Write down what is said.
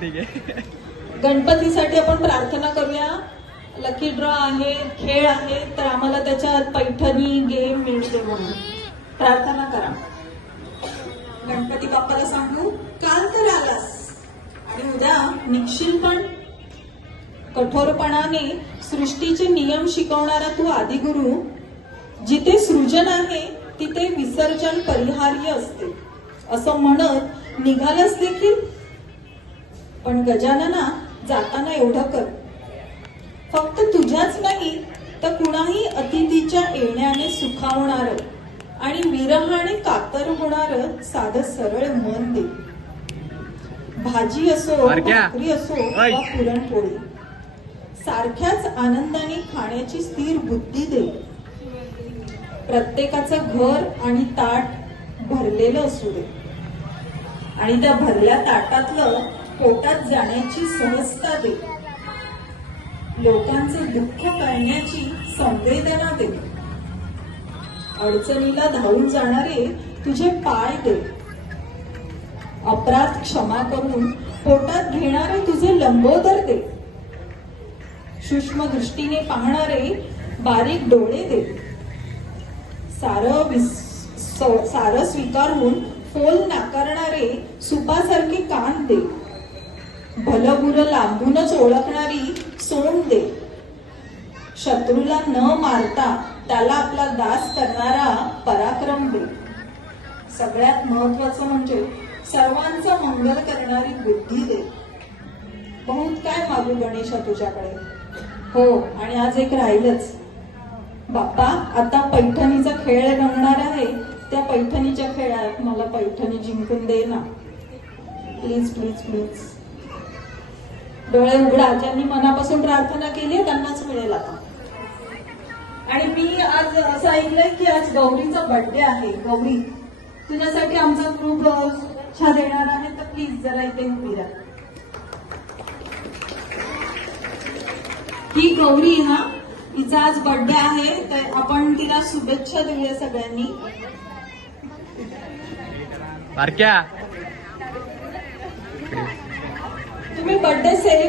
ठीक आहे. गणपतीसाठी आपण प्रार्थना करूया. लकी ड्रॉ आहे, खेळ आहे, तर आम्हाला त्याच्यात पैठणी गेम मिळते म्हणून प्रार्थना करा. गणपती बाप्पाला सांगू, काल तर आलास आणि उद्या निघशील पण. कठोरपणाने सृष्टीचे नियम शिकवणारा तू आदिगुरु, जिथे सृजन आहे तिथे विसर्जन परिहार्य असते असं म्हणत निघालच देखील. पण गजानना, जाताना एवढं कर, फक्त तुझ्याच नाही तर कुणाही अतिथीच्या येण्याने सुखावणार आणि विरहाने कातर होणार साधं सरळ मन दे. भाजी असो, भाकरी असो वा पुरणपोळी, सारख्याच आनंदाने खाण्याची स्थिर बुद्धी दे. प्रत्येकाचं घर आणि ताट भरलेलं असू दे आणि त्या भरल्या ताटातलं पोटात जाण्याची सहजता दे. लोकांचे दुःख कळण्याची संवेदना दे. अडचणीला धावून जाणारे तुझे पाय दे. अपराध क्षमा करून पोटात घेणारे तुझे लंबोदर दे. सूक्ष्म दृष्टीने पाहणारे बारीक डोळे दे. सारं स्वीकारून फोल नाकारणारे सुपासारखे कान दे. भलबुरं लांबूनच ओळखणारी सोंड दे. शत्रूला न मारता त्याला आपला दास करणारा पराक्रम दे. सगळ्यात महत्वाचं म्हणजे सर्वांचं मंगल करणारी बुद्धी दे. बहुत काय मागू गणेशा तुझ्याकडे. हो, आणि आज एक राहिलंच बाप्पा. आता पैठणीचा खेळ रंगणार आहे, त्या पैठणीच्या खेळात मला पैठणी जिंकून दे ना प्लीज प्लीज प्लीज. डोळे उघडा. ज्यांनी मनापासून प्रार्थना केली त्यांनाच मिळेल आता. आणि मी आज असं ऐकलंय की आज गौरीचा बर्थडे आहे. गौरी, तुझ्यासाठी आमचा ग्रुप इच्छा देणार आहे, तर प्लीज जरा इथे उभी राहा. ही गौरी, हा तिचा आज बर्थडे आहे, तर आपण तिला शुभेच्छा देऊया सगळ्यांनी. बारक्या, तुम्ही बर्थडे सेलिब्रेट